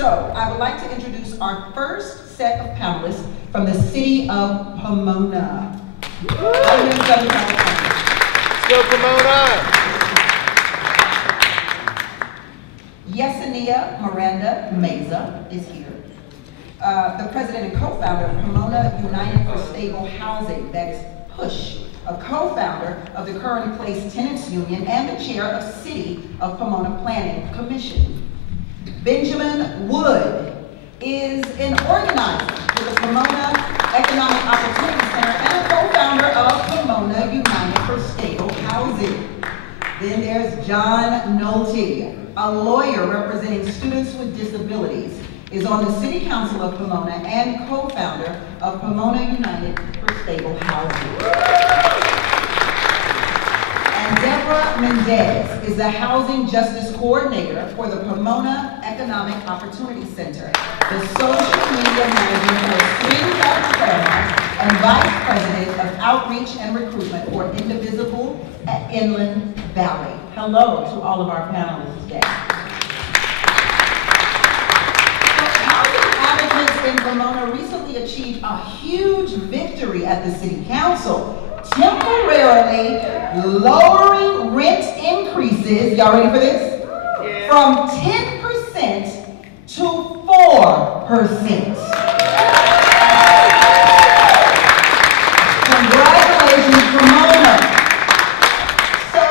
So I would like to introduce our first set of panelists from the city of Pomona. Go Pomona! Yesenia Miranda-Meza is here. The president and co-founder of Pomona United for Stable Housing, that is PUSH, a co-founder of the Current Place Tenants Union and the chair of City of Pomona Planning Commission. Benjamin Wood is an organizer with the Pomona Economic Opportunity Center and a co-founder of Pomona United for Stable Housing. Then there's John Nolte, a lawyer representing students with disabilities, is on the City Council of Pomona and co-founder of Pomona United for Stable Housing. And Debra Mendez is the Housing Justice Coordinator for the Pomona Economic Opportunity Center, the social media manager for Swing Back Claremont, and Vice President of Outreach and Recruitment for Indivisible at Inland Valley. Hello to all of our panelists today. In Pomona recently achieved a huge victory at the City Council, temporarily lowering rent increases, y'all ready for this? Yeah. From 10% to 4%. Congratulations, Pomona. So,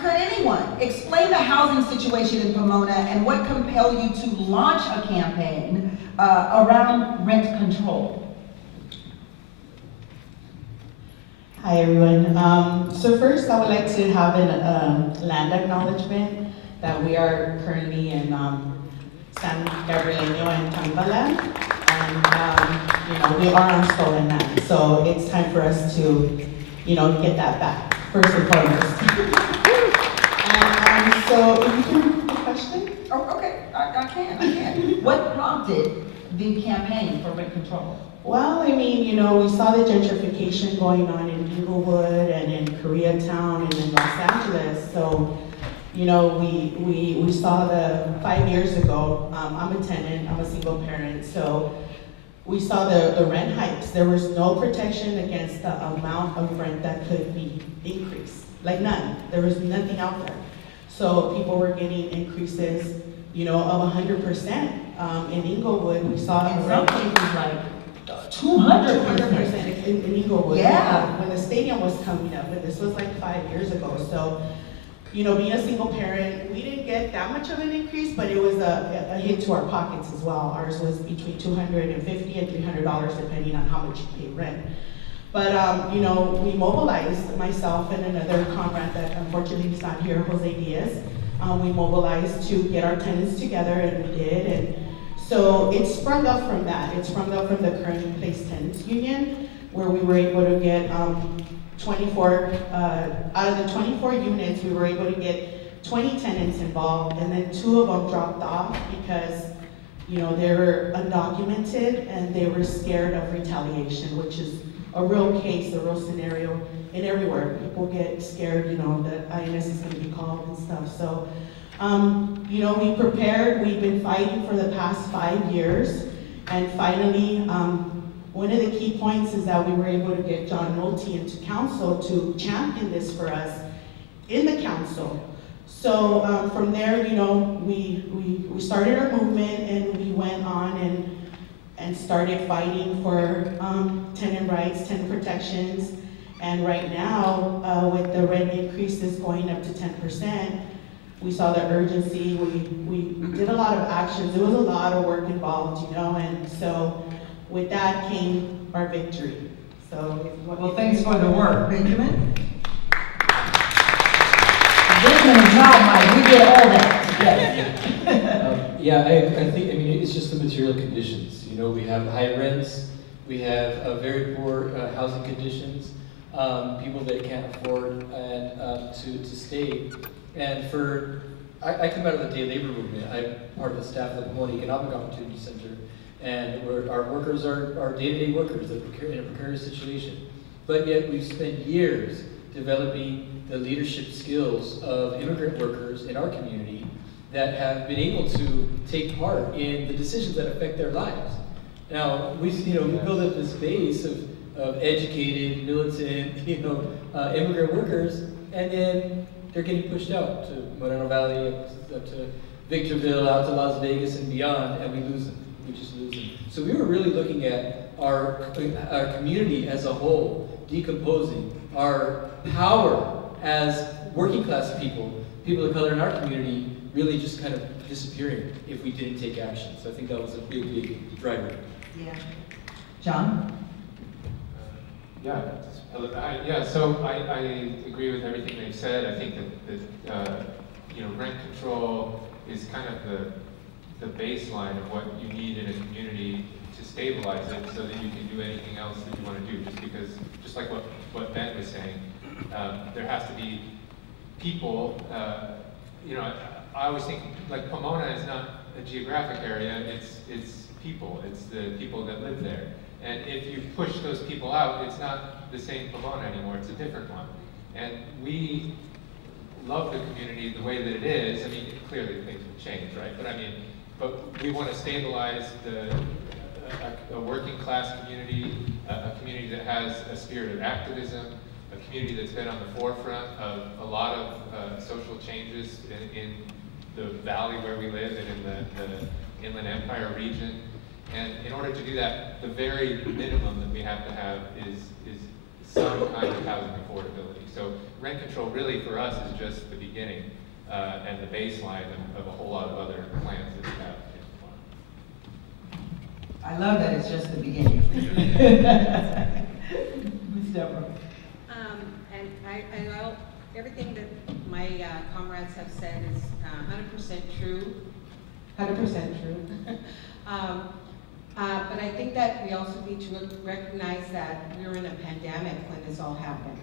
could anyone explain the housing situation in Pomona and what compelled you to launch a campaign around rent control? Hi everyone. So first I would like to have a land acknowledgement that we are currently in San Gabrielino and Tanga land, and we are on stolen land, so it's time for us to get that back first and foremost. And so if you can repeat the question. Oh, okay, I can. What prompted the campaign for rent control? Well, we saw the gentrification going on in Inglewood and in Koreatown and in Los Angeles. So, we saw 5 years ago, I'm a tenant, I'm a single parent, so we saw the rent hikes. There was no protection against the amount of rent that could be increased, like none. There was nothing out there. So people were getting increases, of 100%. In Inglewood, we saw in the some rent cases like 200% in Inglewood. Yeah. When the stadium was coming up, and this was like 5 years ago. So, being a single parent, we didn't get that much of an increase, but it was a hit to our pockets as well. Ours was between $250 and $300 depending on how much you pay rent. But, we mobilized, myself and another comrade that unfortunately is not here, Jose Diaz. We mobilized to get our tenants together, and we did. And so it sprung up from that. It sprung up from the Current Place Tenants Union, where we were able to get 24, out of the 24 units, we were able to get 20 tenants involved, and then 2 of them dropped off because they were undocumented and they were scared of retaliation, which is a real case, a real scenario in everywhere. People get scared, that INS is going to be called and stuff. So, we prepared. We've been fighting for the past 5 years, and finally, one of the key points is that we were able to get John Nolte into council to champion this for us in the council. So from there, we started our movement, and we went on and started fighting for tenant rights, tenant protections. And right now, with the rent increases going up to 10%, we saw the urgency. We did a lot of actions. There was a lot of work involved, and so with that came our victory. So, well, thanks for the work, Benjamin. Benjamin is not Mike. We did all that. I think it's just the material conditions. We have high rents, we have very poor housing conditions, people that can't afford and to stay. And I come out of the day labor movement. I'm part of the staff of the Pomona Economic Opportunity Center, and our workers are day-to-day workers that are in a precarious situation. But yet we've spent years developing the leadership skills of immigrant workers in our community that have been able to take part in the decisions that affect their lives. Now, we build up this base of educated, militant, immigrant workers, and then they're getting pushed out to Moreno Valley, up to Victorville, out to Las Vegas and beyond, and we lose them. We just lose them. So we were really looking at our community as a whole, decomposing, our power as working class people of color in our community, really just kind of disappearing if we didn't take action. So I think that was a big, big driver. Yeah. John? So I agree with everything they've said. I think that rent control is kind of the baseline of what you need in a community to stabilize it, so that you can do anything else that you want to do. Just like what Ben was saying, there has to be people. I always think like Pomona is not a geographic area. It's people. It's the people that live there. And if you push those people out, it's not the same Pomona anymore. It's a different one. And we love the community the way that it is. I mean, clearly things will change, right? But we want to stabilize a working class community, a community that has a spirit of activism, a community that's been on the forefront of a lot of social changes in the valley where we live and in the Inland Empire region. And in order to do that, the very minimum that we have to have is some kind of housing affordability. So rent control really for us is just the beginning and the baseline of a whole lot of other plans that we have in Pomona. I love that it's just the beginning. Ms. Debra? And I know everything that my comrades have said is 100% true. 100% true. But I think that we also need to recognize that we were in a pandemic when this all happened.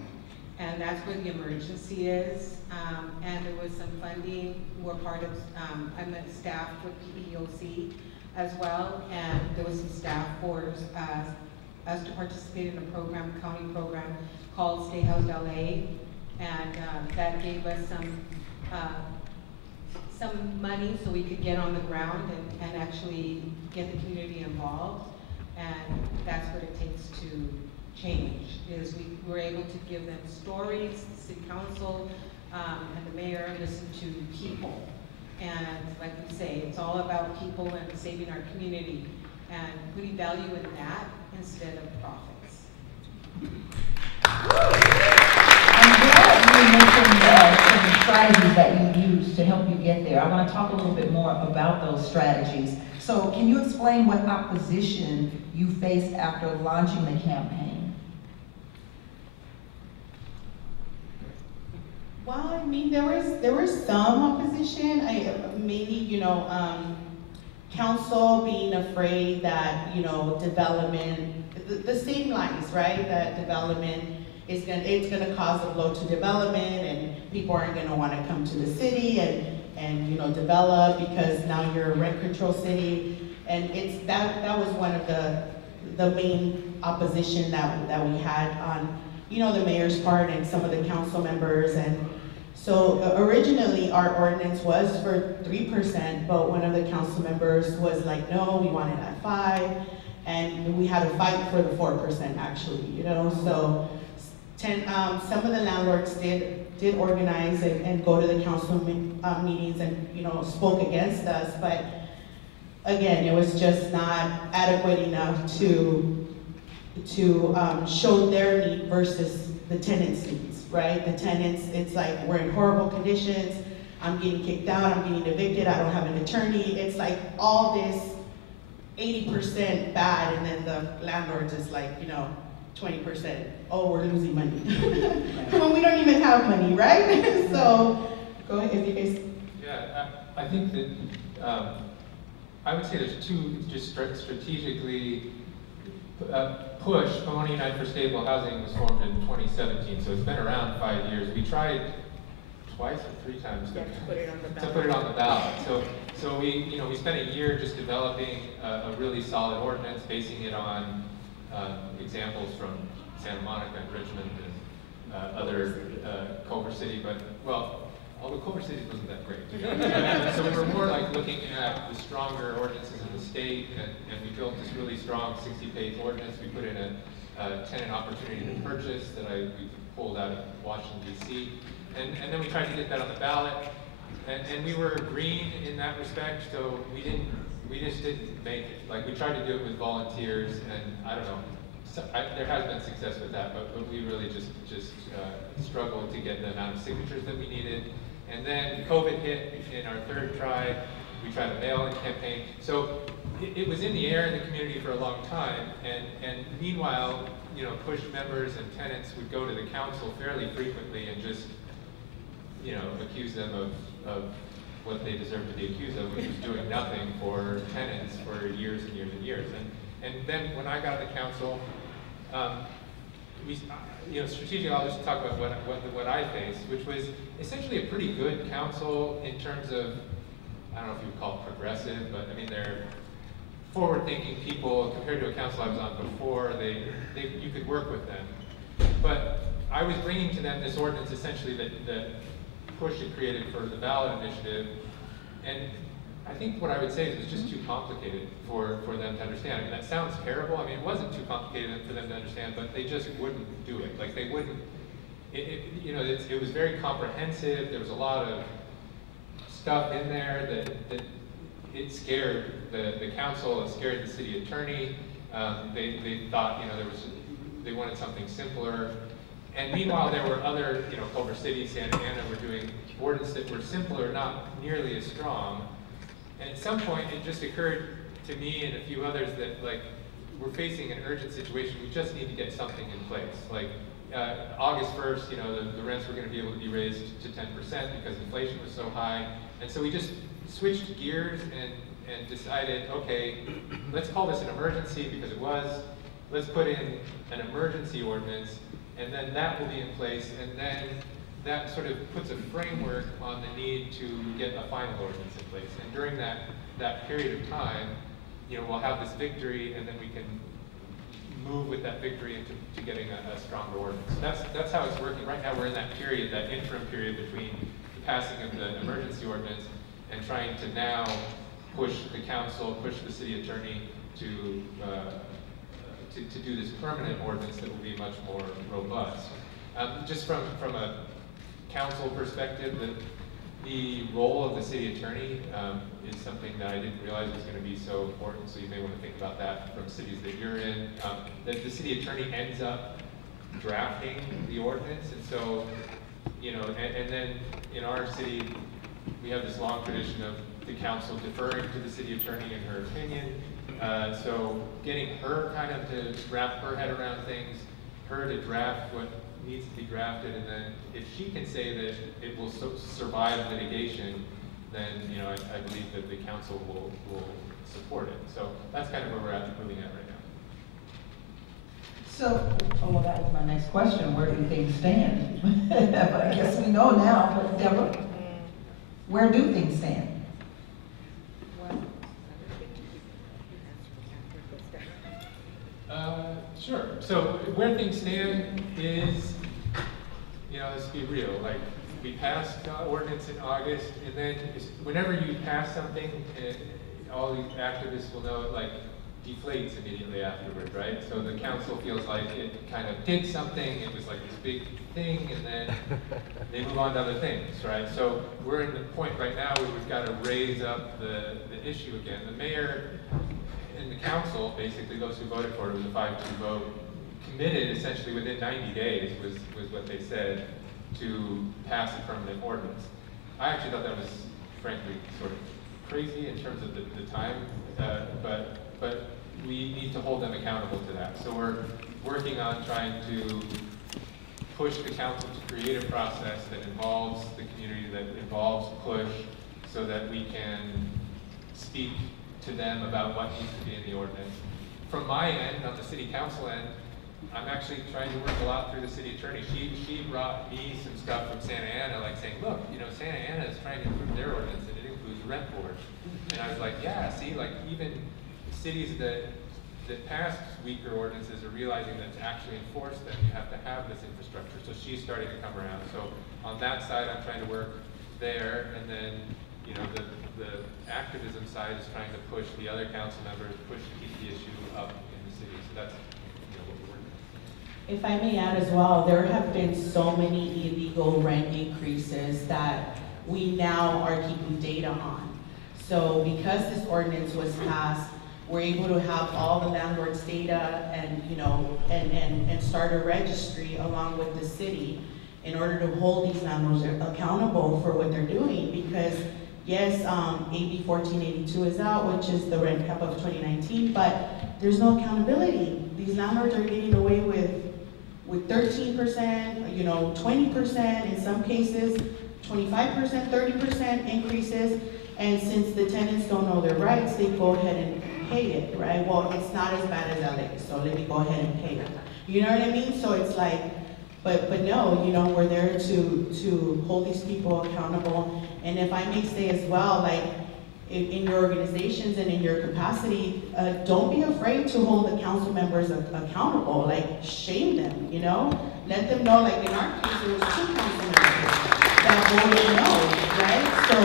And that's where the emergency is. And there was some funding. We're part of, I'm a staff with PEOC as well. And there was some staff for us to participate in a program, county program called Stay Housed LA. And that gave us some money so we could get on the ground and actually get the community involved. And that's what it takes to change, is we were able to give them stories, the city council and the mayor listen to people. And like we say, it's all about people and saving our community and putting value in that instead of profits. I'm glad you mentioned some strategies that you use to help you get there. I want to talk a little bit more about those strategies. So can you explain what opposition you faced after launching the campaign? Well, I mean, there was some opposition. Mainly, council being afraid that, development, the same lines, right? That development it's gonna cause a blow to development, and people aren't gonna want to come to the city and develop because now you're a rent control city, and that was one of the main opposition that we had on the mayor's part and some of the council members. And so originally our ordinance was for 3%, but one of the council members was like, no, we want it at 5%, and we had to fight for the 4% actually, so. Some of the landlords did organize and go to the council meetings and spoke against us, but again, it was just not adequate enough to show their need versus the tenants' needs, right? The tenants, it's like, we're in horrible conditions, I'm getting kicked out, I'm getting evicted, I don't have an attorney. It's like all this 80% bad, and then the landlords is like, 20%, oh, we're losing money. When we don't even have money, right? So, go ahead, if you guys. Yeah, I think that, I would say there's two just strategically push. Pomona United for Stable Housing was formed in 2017, so it's been around 5 years. We tried twice or 3 times to put it on the ballot. So we spent a year just developing a really solid ordinance, basing it on examples from Santa Monica and Richmond and other Culver City, but although Culver City wasn't that great. So we were more like looking at the stronger ordinances in the state, and we built this really strong 60-page ordinance. We put in a tenant opportunity to purchase that we pulled out of Washington, D.C. And then we tried to get that on the ballot. And we were green in that respect, so we just didn't make it. Like, we tried to do it with volunteers, and I don't know, there has been success with that, but we really just struggled to get the amount of signatures that we needed. And then COVID hit in our third try. We tried a mail-in campaign. So it was in the air in the community for a long time, and meanwhile, you know, push members and tenants would go to the council fairly frequently and just, you know, accuse them of what they deserve to be accused of, which was doing nothing for tenants for years and years and years. And then when I got on the council, strategically, I'll just talk about what I faced, which was essentially a pretty good council in terms of, I don't know if you would call it progressive, but I mean, they're forward-thinking people compared to a council I was on before. You could work with them. But I was bringing to them this ordinance essentially that Push had created for the ballot initiative, and I think what I would say is it was just too complicated for them to understand. I mean, that sounds terrible. I mean, it wasn't too complicated for them to understand, but they just wouldn't do it. Like, they wouldn't, it was very comprehensive. There was a lot of stuff in there that it scared the council, it scared the city attorney. They thought, they wanted something simpler. And meanwhile, there were other, Culver City, Santa Ana were doing ordinances that were simpler, not nearly as strong. And at some point, it just occurred to me and a few others that, like, we're facing an urgent situation. We just need to get something in place. Like, August 1st, the rents were going to be able to be raised to 10% because inflation was so high. And so we just switched gears and decided, okay, let's call this an emergency because it was. Let's put in an emergency ordinance, and then that will be in place, and then that sort of puts a framework on the need to get a final ordinance in place. And during that period of time, we'll have this victory, and then we can move with that victory into getting a stronger ordinance. So that's how it's working. Right now we're in that period, that interim period between the passing of the emergency ordinance and trying to now push the council, push the city attorney to do this permanent ordinance that will be much more robust. Just from a council perspective, the role of the city attorney is something that I didn't realize was going to be so important, so you may want to think about that from cities that you're in. That the city attorney ends up drafting the ordinance, and so, and then in our city, we have this long tradition of the council deferring to the city attorney in her opinion. So getting her kind of to wrap her head around things, her to draft what needs to be drafted, and then if she can say that it will survive litigation, then I believe that the council will support it. So that's kind of where we're moving at right now. So, well, that was my next question. Where do things stand? But I guess we know now. But Debra, where do things stand? Sure. So where things stand is, let's be real. Like, we passed ordinance in August, and then whenever you pass something, all these activists will know it like deflates immediately afterward, right? So the council feels like it kind of did something. It was like this big thing, and then they move on to other things, right? So we're in the point right now where we've got to raise up the issue again. The mayor and the council, basically those who voted for it, was a 5-2 vote, committed essentially within 90 days was what they said to pass a permanent ordinance. I actually thought that was frankly sort of crazy in terms of the time, but we need to hold them accountable to that. So we're working on trying to push the council to create a process that involves the community, that involves push, so that we can speak to them about what needs to be in the ordinance. From my end, on the city council end, I'm actually trying to work a lot through the city attorney. She brought me some stuff from Santa Ana, like saying, look, Santa Ana is trying to improve their ordinance, and it includes rent board. And I was like, yeah, see, like even cities that passed weaker ordinances are realizing that to actually enforce them, you have to have this infrastructure. So she's starting to come around. So on that side, I'm trying to work there, and then, you know, the activism side is trying to push the other council members, push to keep the issue up in the city. So that's, you know, what we're working on. If I may add as well, there have been so many illegal rent increases that we now are keeping data on. So because this ordinance was passed, we're able to have all the landlords' data and, you know, and start a registry along with the city in order to hold these landlords accountable for what they're doing. Because yes, AB 1482 is out, which is the rent cap of 2019, but there's no accountability. These landlords are getting away with 13%, you know, 20%, in some cases, 25%, 30% increases. And since the tenants don't know their rights, they go ahead and pay it, right? Well, it's not as bad as LA, so let me go ahead and pay it. You know what I mean? So it's like, but no, you know, we're there to hold these people accountable. And if I may say as well, like, in your organizations and in your capacity, don't be afraid to hold the council members accountable. Like, shame them, you know? Let them know, like in our case, it was 2 council members that voted no, right? So,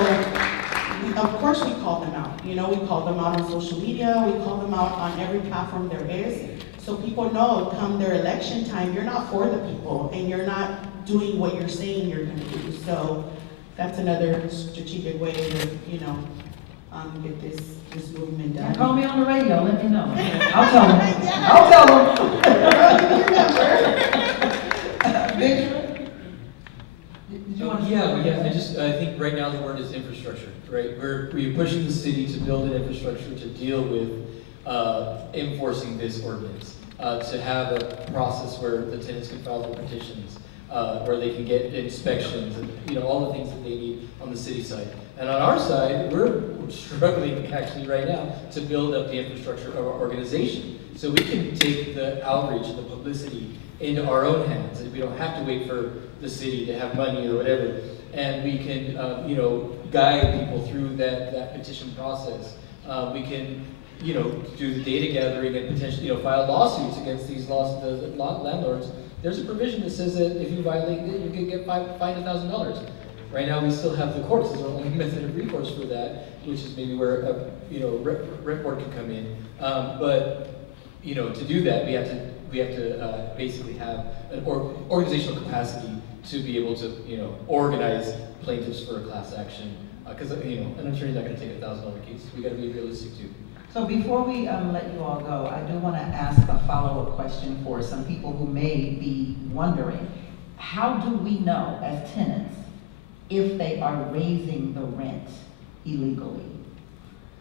of course we call them out. You know, we call them out on social media, we call them out on every platform there is. So people know come their election time, you're not for the people and you're not doing what you're saying you're gonna do. So that's another strategic way to, you know, get this movement done. Call me on the radio, let me know. I'll tell them. I'll tell them. Benjamin? Did you want to? I think right now the word is infrastructure, right? We're pushing the city to build an infrastructure to deal with enforcing this ordinance, to have a process where the tenants can file their petitions, where they can get inspections, and, you know, all the things that they need on the city side. And on our side, we're struggling actually right now to build up the infrastructure of our organization. So we can take the outreach and the publicity into our own hands, and we don't have to wait for the city to have money or whatever. And we can, you know, guide people through that petition process. We can, you know, do the data gathering and potentially, you know, file lawsuits against these landlords. There's a provision that says that if you violate it, you can get fined $1,000. Right now, we still have the courts as our only method of recourse for that, which is maybe where a, you know, rent board can come in. But, you know, to do that, we have to basically have an organizational capacity to be able to, you know, organize plaintiffs for a class action. Because, you know, an attorney's not going to take a $1,000 case. We got to be realistic too. So before we let you all go, I do want to ask a follow-up question for some people who may be wondering. How do we know as tenants if they are raising the rent illegally,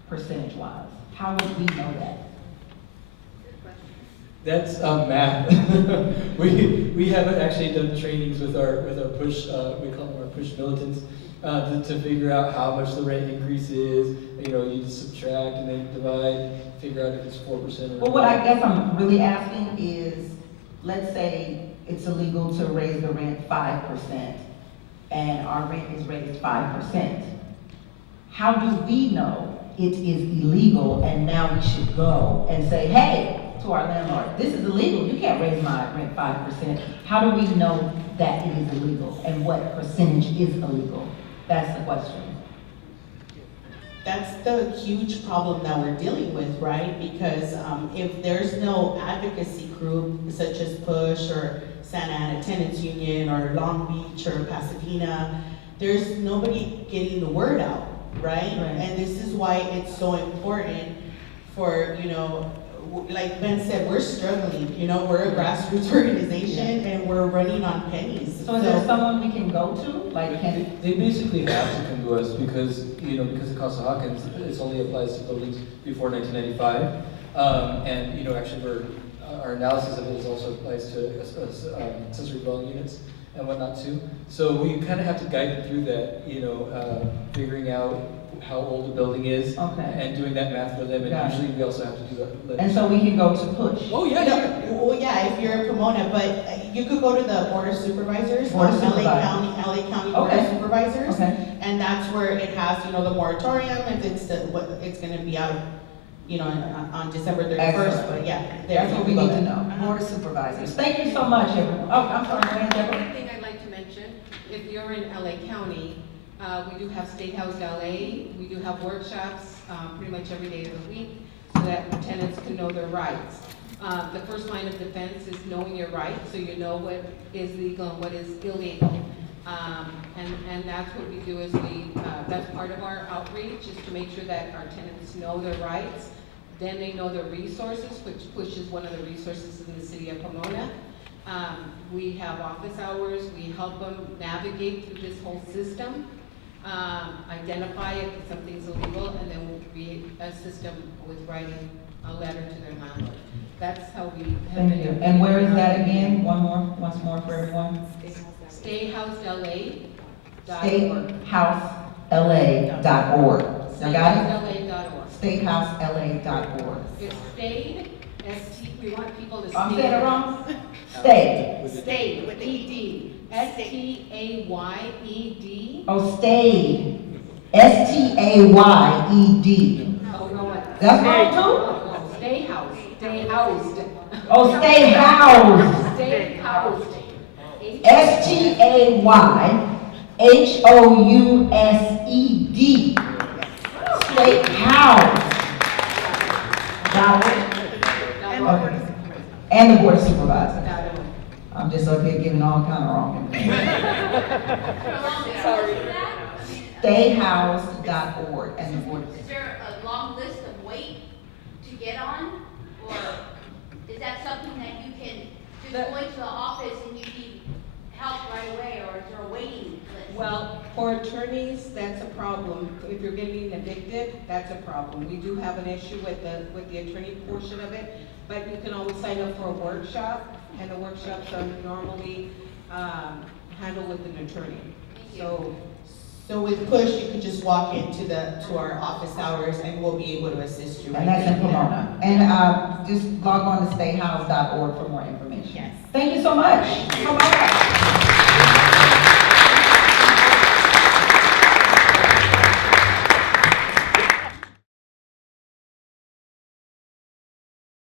percentage-wise? How would we know that? That's math. we haven't actually done trainings with our push. We call them our push militants to figure out how much the rent increase is. You know, you just subtract and then divide, figure out if it's 4% or. Well, what I guess I'm really asking is, let's say it's illegal to raise the rent 5%, and our rent is raised 5%. How do we know it is illegal and now we should go and say, hey, to our landlord, this is illegal, you can't raise my rent 5%. How do we know that it is illegal and what percentage is illegal? That's the question. That's the huge problem that we're dealing with, right? Because if there's no advocacy group such as PUSH or Santa Ana Tenants Union or Long Beach or Pasadena, there's nobody getting the word out, right? And this is why it's so important for, you know, like Ben said, we're struggling, you know, we're a grassroots organization and we're running on pennies. So is there someone we can go to? Like, They basically have to come to us because, you know, because of Costa-Hawkins, it only applies to buildings before 1995. And, you know, actually our analysis of it is also applies to accessory dwelling units and whatnot too. So we kind of have to guide them through that, you know, figuring out how old the building is, and doing that math for them. And usually we also have to do that. And so we can go to PUSH. Oh yeah. Well, yeah, if you're in Pomona, but you could go to the Board of Supervisors, LA County Board of Supervisors, and that's where it has, you know, the moratorium, if it's what it's going to be out, you know, on December 31st. But yeah, that's what we need to know. Board of Supervisors. Thank you so much, everyone. Oh, I'm sorry, The only thing I'd like to mention, if you're in LA County, We do have State House LA. We do have workshops pretty much every day of the week so that tenants can know their rights. The first line of defense is knowing your rights, so you know what is legal and what is illegal. And that's what we do is that's part of our outreach, is to make sure that our tenants know their rights. Then they know their resources, which PUSH is one of the resources in the city of Pomona. We have office hours, we help them navigate through this whole system, identify if something's illegal, and then we assist them with writing a letter to their landlord. That's how we have Thank been. you. And where is that again? Once more for everyone. StayHouseLA.org. StateHouseLA.org. You got it? StayHouseLA.org. StateHouseLA.org. It's stayed, we want people to stay. I'm saying it wrong? Stay. Stayed, with E-D. S-T-A-Y-E-D. Oh, stayed. S-T-A-Y-E-D. Oh, no, what? That's wrong too? No, stay housed, stay housed. Oh, stay housed. Stay housed. STAYHOUSED. State house. Okay. And the board of supervisors. I'm just up here giving all kind of wrong information. Stayhoused.org and the board. Is there a long list of wait to get on? Or is that something that you can just go into the office and you need help right away, or is there a waiting list? Well, for attorneys, that's a problem. If you're getting evicted, that's a problem. We do have an issue with the attorney portion of it, but you can always sign up for a workshop, and the workshops are normally handled with an attorney. So with PUSH, you can just walk into to our office hours and we'll be able to assist you. And that's in Pomona. And just log on to stayhouse.org for more information. Yes. Thank you so much. Come on.